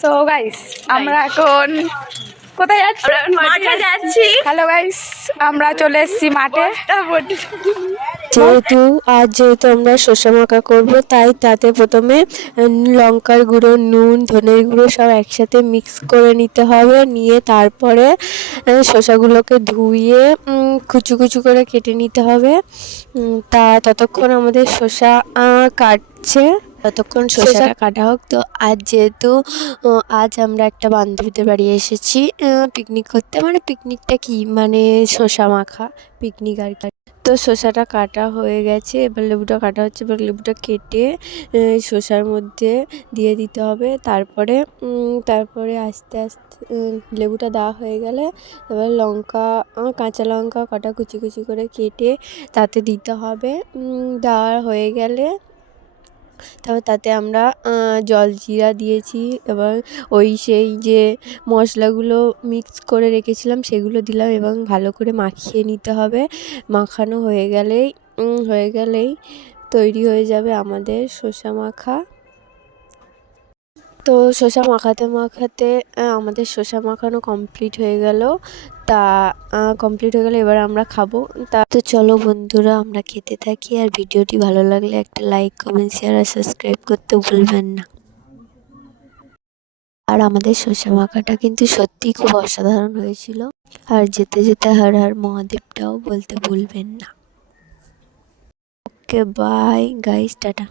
So guys আমরা এখন কোথায় যাচ্ছি? মাঠে যাচ্ছি। হ্যালো গাইস, আমরা চলে এসেছি মাঠে। যেহেতু আমরা শসা মাখা করবো, তাই তাতে প্রথমে লঙ্কার গুঁড়ো, নুন, ধনের গুঁড়ো সব একসাথে মিক্স করে নিতে হবে। নিয়ে তারপরে শসাগুলোকে ধুয়ে কুচু কুচু করে কেটে নিতে হবে। ততক্ষণ আমাদের শসা কাটছে, ততক্ষণ শসাটা কাটা হোক। তো আজ আমরা একটা বান্ধবীদের বাড়ি এসেছি পিকনিক করতে। মানে পিকনিকটা কি, মানে শসা মাখা পিকনিক আর কি। তো শসাটা কাটা হয়ে গেছে, এবার লেবুটা কাটা হচ্ছে। এবার লেবুটা কেটে শসার মধ্যে দিয়ে দিতে হবে। তারপরে আস্তে আস্তে লেবুটা দেওয়া হয়ে গেলে এবার কাঁচা লঙ্কা কটা কুচি কুচি করে কেটে তাতে দিতে হবে। দেওয়া হয়ে গেলে তারপর তাতে আমরা জলজিরা দিয়েছি। এবার সেই যে মশলাগুলো মিক্স করে রেখেছিলাম সেগুলো দিলাম এবং ভালো করে মাখিয়ে নিতে হবে। মাখানো হয়ে গেলেই তৈরি হয়ে যাবে আমাদের শসা মাখা। তো শসা মাখাতে মাখাতে আমাদের শসা মাখানো কমপ্লিট হয়ে গেল। এবার আমরা খাবো। তো চলো বন্ধুরা, আমরা খেতে থাকি। আর ভিডিওটি ভালো লাগলে একটা লাইক, কমেন্ট, শেয়ার আর সাবস্ক্রাইব করতে ভুলবেন না। আর আমাদের শসা মাখাটা কিন্তু সত্যিই খুব অসাধারণ হয়েছিল। আর যেতে যেতে হর হর মহাদেবটাও বলতে ভুলবেন না। ওকে, বাই গাইস, টাটা।